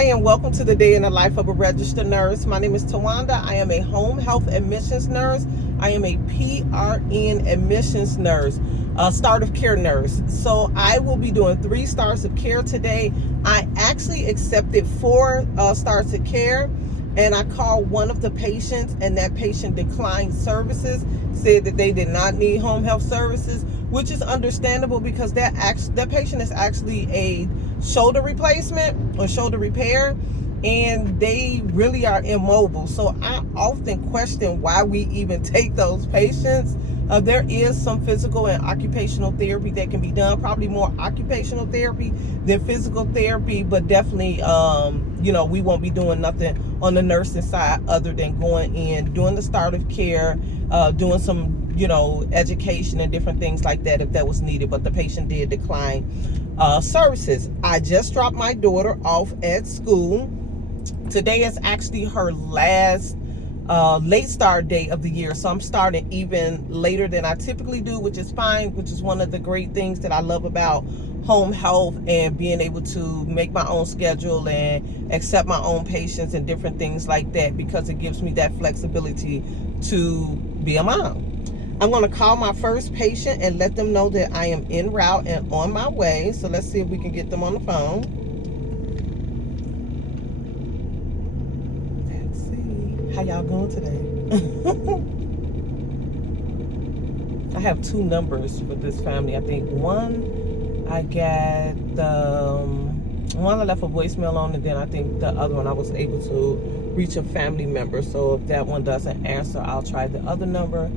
Hi, and welcome to the day in the life of a registered nurse. My name is Tawanda. I am a home health admissions nurse. I am a PRN admissions nurse, a start of care nurse. So I will be doing 3 starts of care today. I actually accepted 4 starts of care, and I called one of the patients, and that patient declined services, said that they did not need home health services, which is understandable because that patient is actually a shoulder replacement or shoulder repair, and they really are immobile. So I often question why we even take those patients. There is some physical and occupational therapy that can be done, probably more occupational therapy than physical therapy, but definitely we won't be doing nothing on the nursing side other than going in, doing the start of care, doing some education and different things like that if that was needed. But the patient did decline services. I just dropped my daughter off at school. Today is actually her last late start day of the year, so I'm starting even later than I typically do, which is fine, which is one of the great things that I love about home health and being able to make my own schedule and accept my own patients and different things like that, because it gives me that flexibility to be a mom. I'm going to call my first patient and let them know that I am en route and on my way. So let's see if we can get them on the phone. Let's see. How y'all going today? I have 2 numbers for this family. I think one I got one I left a voicemail on, and then I think the other one I was able to reach a family member. So if that one doesn't answer, I'll try the other number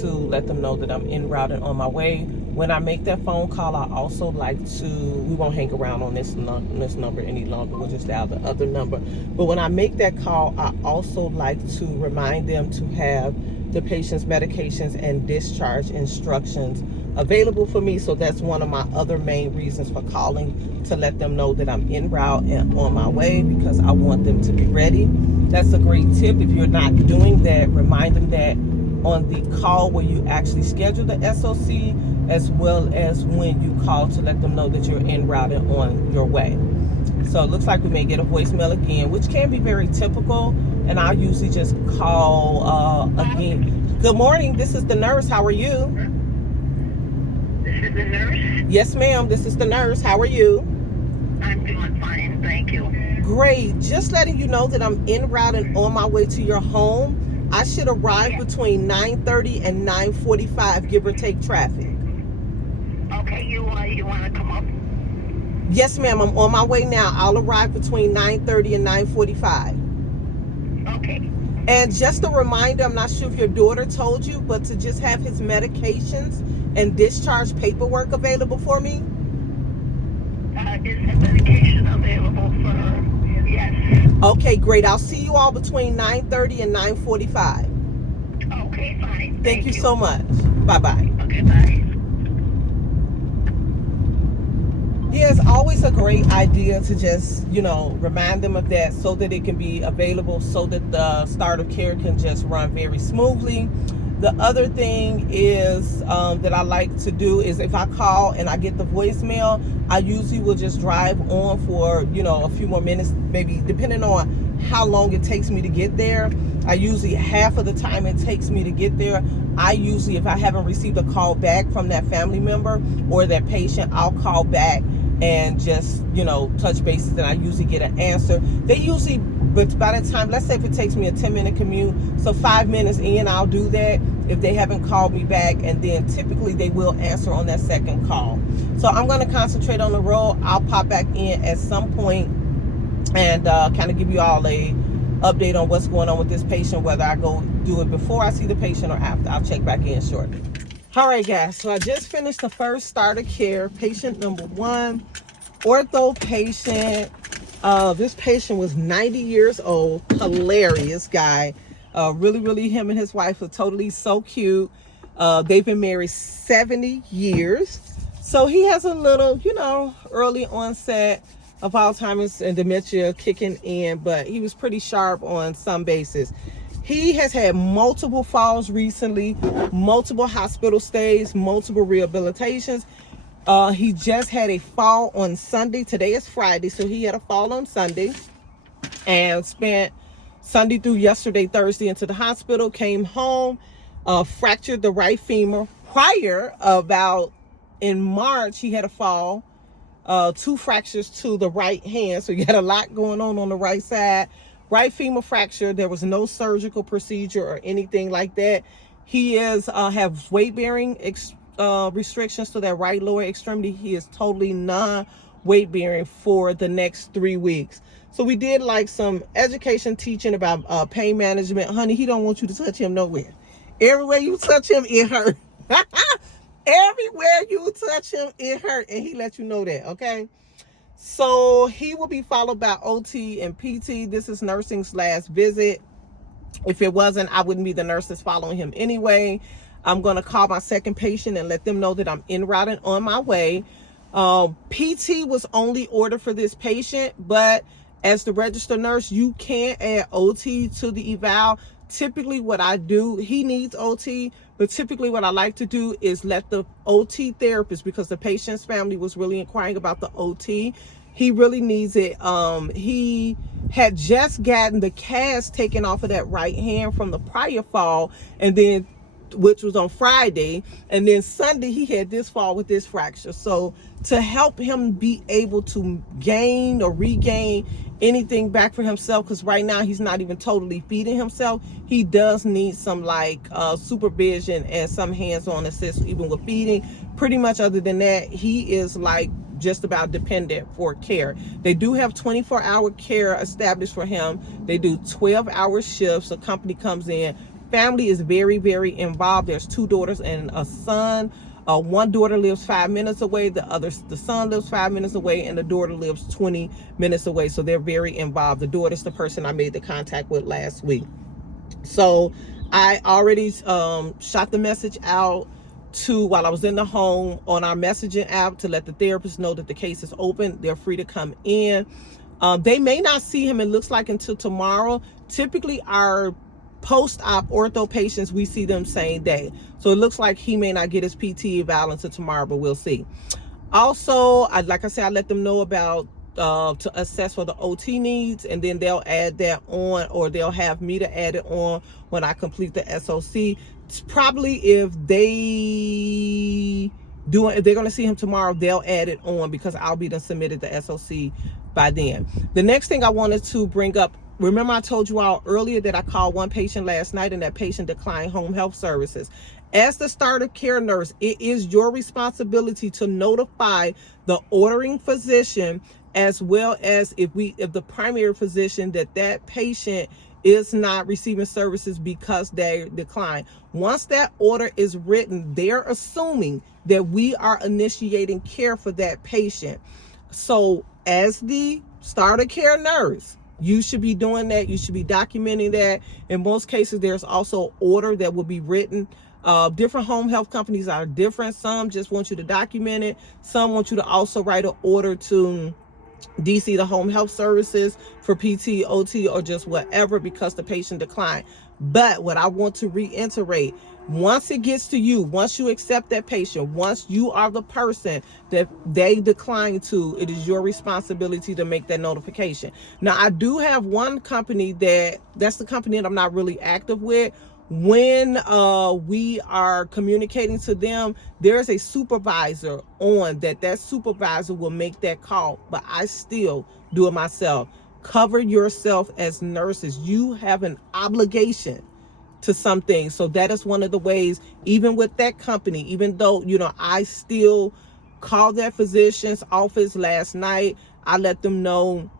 to let them know that I'm en route and on my way. When I make that phone call, I also like to, we won't hang around on this number any longer, we'll just dial the other number. But when I make that call, I also like to remind them to have the patient's medications and discharge instructions available for me. So that's one of my other main reasons for calling, to let them know that I'm en route and on my way, because I want them to be ready. That's a great tip. If you're not doing that, remind them that on the call where you actually schedule the SOC, as well as when you call to let them know that you're en route and on your way. So it looks like we may get a voicemail again, which can be very typical, and I'll usually just call again. Good morning, this is the nurse. How are you? This is the nurse? Yes, ma'am, this is the nurse. How are you? I'm doing fine, thank you. Great. Just letting you know that I'm en route and on my way to your home. I should arrive between 9:30 and 9:45, give or take traffic. Okay, you want to come up? Yes, ma'am. I'm on my way now. I'll arrive between 9:30 and 9:45. Okay. And just a reminder, I'm not sure if your daughter told you, but to just have his medications and discharge paperwork available for me. Is the medication available for? Yes. Okay, great. I'll see you all between 9:30 and 9:45. Okay, fine. Thank you so much. Bye-bye. Okay, bye. Yeah, it's always a great idea to just, remind them of that, so that it can be available, so that the start of care can just run very smoothly. The other thing is that I like to do is, if I call and I get the voicemail, I usually will just drive on for, a few more minutes, maybe, depending on how long it takes me to get there. I usually, half of the time it takes me to get there, if I haven't received a call back from that family member or that patient, I'll call back and just, touch bases, and I usually get an answer. But by the time, let's say if it takes me a 10-minute commute, so 5 minutes in, I'll do that if they haven't called me back, and then typically they will answer on that second call. So I'm going to concentrate on the road. I'll pop back in at some point and kind of give you all a update on what's going on with this patient, whether I go do it before I see the patient or after. I'll check back in shortly. All right, guys, so I just finished the first start of care, patient number 1, ortho patient. This patient was 90 years old, hilarious guy. Really, him and his wife are totally so cute. They've been married 70 years. So he has a little, early onset of Alzheimer's and dementia kicking in, but he was pretty sharp on some bases. He has had multiple falls recently, multiple hospital stays, multiple rehabilitations. He just had a fall on Sunday. Today is Friday, so he had a fall on Sunday. and spent Sunday through yesterday, Thursday, into the hospital. Came home, fractured the right femur. Prior, about in March, he had a fall, 2 fractures to the right hand. So you got a lot going on the right side. Right femur fracture. There was no surgical procedure or anything like that. He is have weight bearing restrictions to that right lower extremity. He is totally non-weight bearing for the next 3 weeks. So we did like some education teaching about pain management. Honey, he don't want you to touch him nowhere. Everywhere you touch him, it hurt. Everywhere you touch him, it hurt. And he let you know that, okay? So he will be followed by OT and PT. This is nursing's last visit. If it wasn't, I wouldn't be the nurse that's following him anyway. I'm going to call my second patient and let them know that I'm en route and on my way. PT was only ordered for this patient, but as the registered nurse, you can add OT to the eval. Typically what I do, he needs OT, but typically what I like to do is let the OT therapist, because the patient's family was really inquiring about the OT. He really needs it. He had just gotten the cast taken off of that right hand from the prior fall, and then, which was on Friday, and then Sunday he had this fall with this fracture. So to help him be able to gain or regain anything back for himself, because right now he's not even totally feeding himself, he does need some supervision and some hands-on assist even with feeding. Pretty much other than that, he is like just about dependent for care. They do have 24-hour care established for him. They do 12-hour shifts. A company comes in. Family is very, very involved. There's 2 daughters and a son. One daughter lives 5 minutes away. The son lives 5 minutes away, and the daughter lives 20 minutes away. So they're very involved. The daughter's the person I made the contact with last week. So I already shot the message out while I was in the home on our messaging app to let the therapist know that the case is open. They're free to come in. They may not see him, it looks like, until tomorrow. Typically our post-op ortho patients, we see them same day. So it looks like he may not get his PT eval until tomorrow, but we'll see. Also, like I said, I let them know about to assess for the OT needs, and then they'll add that on, or they'll have me to add it on when I complete the SOC. It's probably if they're going to see him tomorrow, they'll add it on, because I'll be done submitted the SOC by then. The next thing I wanted to bring up, remember I told you all earlier that I called one patient last night and that patient declined home health services. As the starter care nurse, it is your responsibility to notify the ordering physician, as well as if the primary physician, that patient is not receiving services because they decline. Once that order is written, they're assuming that we are initiating care for that patient. So as the starter care nurse, you should be doing that. You should be documenting that. In most cases, there's also an order that will be written. Different home health companies are different. Some just want you to document it. Some want you to also write an order to DC, the home health services, for PT, OT, or just whatever, because the patient declined. But what I want to reiterate, once it gets to you, once you accept that patient, once you are the person that they decline to, it is your responsibility to make that notification. Now, I do have one company that's the company that I'm not really active with. When we are communicating to them, there's a supervisor on that supervisor will make that call, but I still do it myself. Cover yourself as nurses. You have an obligation to some things. So that is one of the ways, even with that company, even though, I still called that physician's office last night. I let them know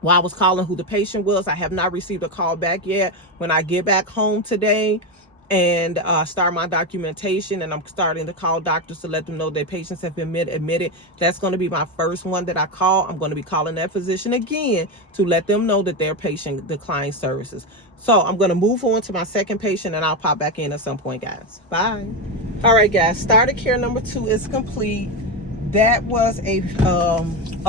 while I was calling who the patient was. I have not received a call back yet. When I get back home today and start my documentation, and I'm starting to call doctors to let them know that patients have been admitted, that's going to be my first one that I call. I'm going to be calling that physician again to let them know that their patient declined services. So I'm going to move on to my second patient, and I'll pop back in at some point, guys. Bye. All right, guys, starter care number 2 is complete. That was a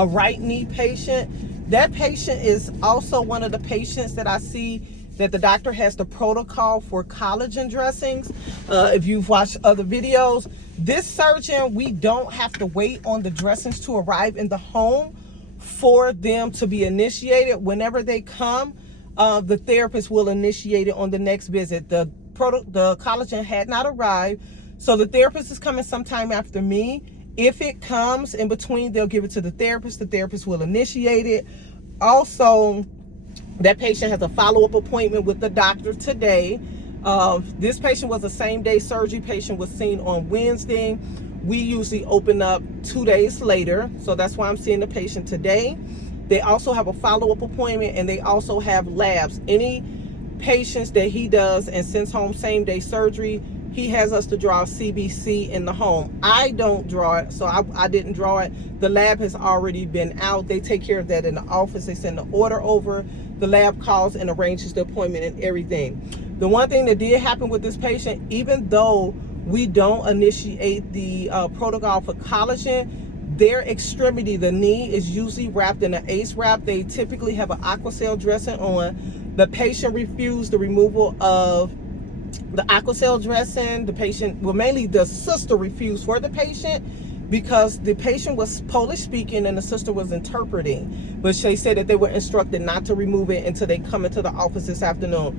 right knee patient. That patient is also one of the patients that I see that the doctor has the protocol for collagen dressings. If you've watched other videos, this surgeon, we don't have to wait on the dressings to arrive in the home for them to be initiated. Whenever they come, the therapist will initiate it on the next visit. The collagen had not arrived, so the therapist is coming sometime after me. If it comes in between, they'll give it to the therapist. The therapist will initiate it. Also, that patient has a follow-up appointment with the doctor today. This patient was a same-day surgery patient, was seen on Wednesday. We usually open up 2 days later, so that's why I'm seeing the patient today. They also have a follow-up appointment, and they also have labs. Any patients that he does and sends home same-day surgery, he has us to draw a CBC in the home. I don't draw it, so I didn't draw it. The lab has already been out. They take care of that in the office. They send the order over. The lab calls and arranges the appointment and everything. The one thing that did happen with this patient, even though we don't initiate the protocol for collagen, their extremity, the knee, is usually wrapped in an ACE wrap. They typically have an Aquacell dressing on. The patient refused the removal of the Aquacell dressing. The patient, well, mainly the sister refused for the patient because the patient was Polish speaking and the sister was interpreting. But they said that they were instructed not to remove it until they come into the office this afternoon,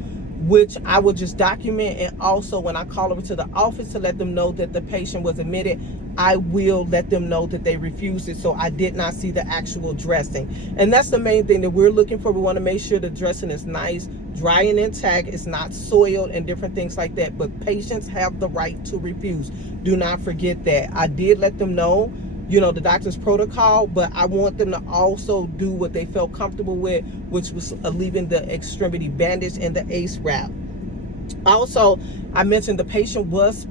which I will just document. And also when I call over to the office to let them know that the patient was admitted, I will let them know that they refused it. So I did not see the actual dressing. And that's the main thing that we're looking for. We want to make sure the dressing is nice, dry and intact. It's not soiled and different things like that. But patients have the right to refuse. Do not forget that. I did let them know, you know, the doctor's protocol, but I want them to also do what they felt comfortable with, which was leaving the extremity bandage and the ACE wrap. Also, I mentioned the patient was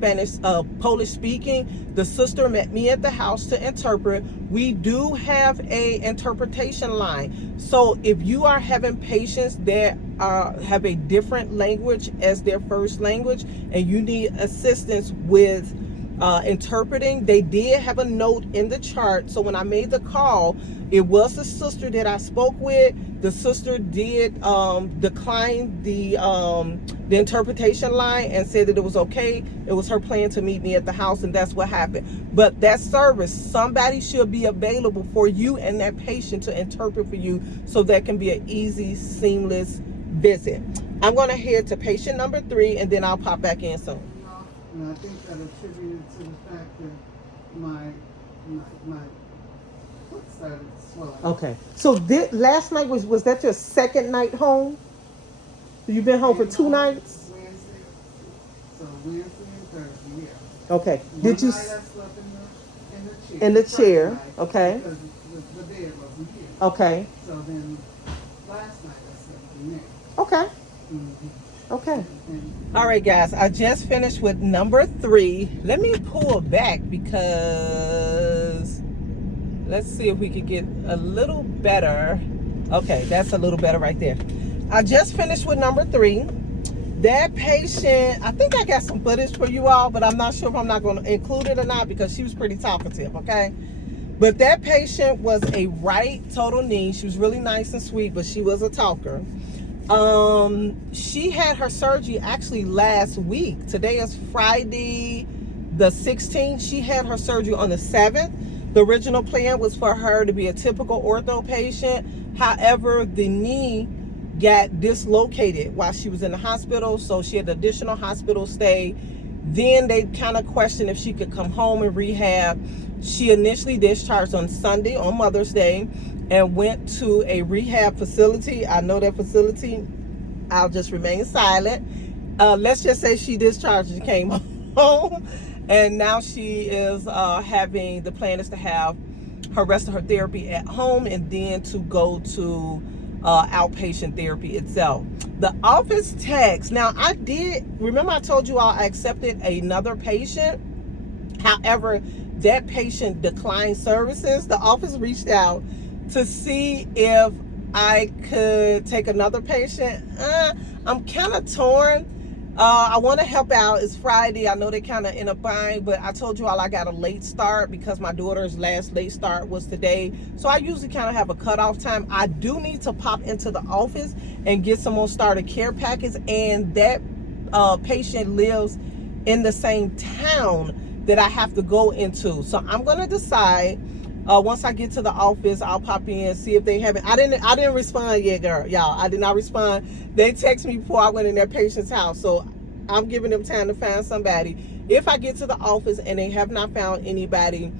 Polish speaking. The sister met me at the house to interpret. We do have a interpretation line. So if you are having patients that have a different language as their first language and you need assistance with interpreting, they did have a note in the chart. So when I made the call, it was the sister that I spoke with. The sister did decline the interpretation line and said that it was okay. It was her plan to meet me at the house, and that's what happened. But that service, somebody should be available for you and that patient to interpret for you, so that can be an easy, seamless visit. I'm going to head to patient number 3, and then I'll pop back in soon. And I think that attributed to the fact that my foot started swelling. Okay. So last night, was that your second night home? You've been home for 2 nights? Wednesday. So Wednesday and Thursday, yeah. Okay. One Did you night I slept in the chair. in the chair? Night, Okay. Because the bed wasn't here. Okay. So then last night I slept in there. Okay. Mm-hmm. Okay. And All right, guys. I just finished with number 3. Let me pull back because let's see if we could get a little better. Okay, that's a little better right there. I just finished with number 3. That patient, I think I got some footage for you all, but I'm not sure if I'm not going to include it or not because she was pretty talkative, okay? But that patient was a right total knee. She was really nice and sweet, but she was a talker. She had her surgery actually last week. Today is Friday the 16th. She had her surgery on the 7th. The original plan was for her to be a typical ortho patient. However, the knee got dislocated while she was in the hospital, so she had additional hospital stay. Then they kind of questioned if she could come home and rehab. She initially discharged on Sunday, on Mother's Day, and went to a rehab facility. I know that facility. I'll just remain silent. Let's just say she discharged and came home, and now she is having, the plan is to have her rest of her therapy at home and then to go to outpatient therapy itself. The office text, now I did, remember I told you all I accepted another patient. However, that patient declined services. The office reached out to see if I could take another patient. I'm kind of torn. I want to help out. It's Friday. I know they kind of in a bind, but I told you all I got a late start because my daughter's last late start was today. So I usually kind of have a cutoff time. I do need to pop into the office and get some more starter care packets, and that patient lives in the same town that I have to go into. So I'm going to decide Once I get to the office, I'll pop in, see if they haven't. I didn't respond yet, girl. Y'all, I did not respond. They text me before I went in their patient's house, so I'm giving them time to find somebody. If I get to the office and they have not found anybody,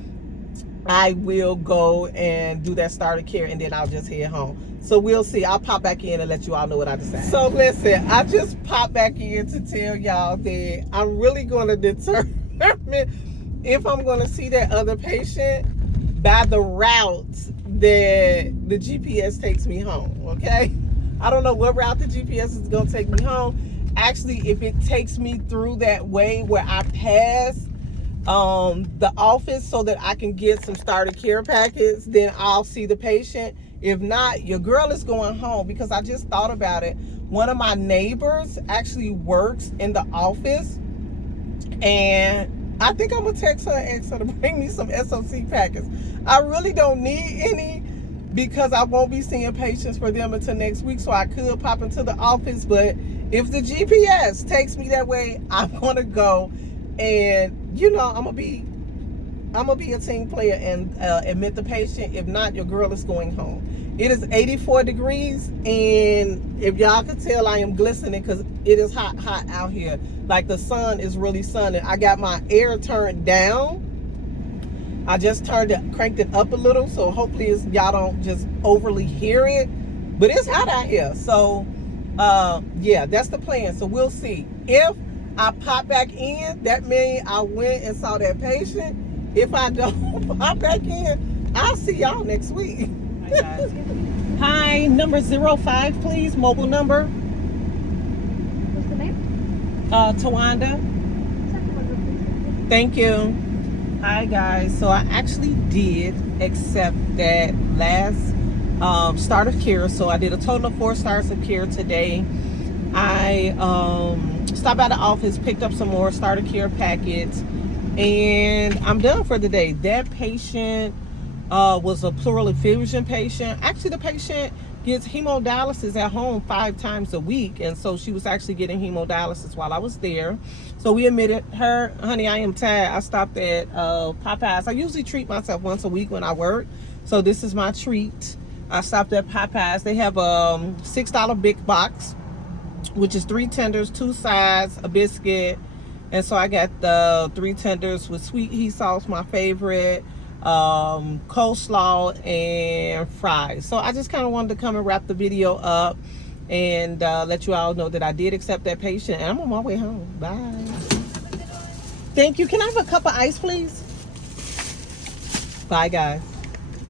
I will go and do that starter care, and then I'll just head home. So we'll see. I'll pop back in and let you all know what I decide. So listen, I just popped back in to tell y'all that I'm really going to determine if I'm going to see that other patient by the route that the GPS takes me home, okay? I don't know what route the GPS is going to take me home. Actually, if it takes me through that way where I pass the office so that I can get some starter care packets, then I'll see the patient. If not, your girl is going home, because I just thought about it. One of my neighbors actually works in the office, and I think I'm gonna text her and ask her to bring me some SOC packets. I really don't need any, because I won't be seeing patients for them until next week, so I could pop into the office. But if the GPS takes me that way, I'm gonna go, and you know, I'm gonna be a team player and admit the patient. If not, your girl is going home. It is 84 degrees, and if y'all could tell, I am glistening because it is hot out here. Like, the sun is really sunning. I got my air turned down. I just cranked it up a little, so hopefully y'all don't just overly hear it. But it's hot out here, so yeah, that's the plan. So we'll see. If I pop back in, that means I went and saw that patient. If I don't pop back in, I'll see y'all next week. Hi, number 05, please. Mobile number. What's the name? Tawanda. Thank you. Hi, guys. So I actually did accept that last start of care. So I did a total of 4 starts of care today. I stopped by the office, picked up some more starter care packets, and I'm done for the day. That patient was a pleural effusion patient. Actually, the patient gets hemodialysis at home 5 times a week, and so she was actually getting hemodialysis while I was there. So we admitted her. Honey, I am tired. I stopped at Popeyes. I usually treat myself once a week when I work, so this is my treat. I stopped at Popeyes. They have a $6 big box, which is 3 tenders, 2 sides, a biscuit. And so I got the 3 tenders with sweet heat sauce, my favorite, coleslaw, and fries. So I just kind of wanted to come and wrap the video up and let you all know that I did accept that patient, and I'm on my way home. Bye. Thank you. Can I have a cup of ice, please? Bye, guys.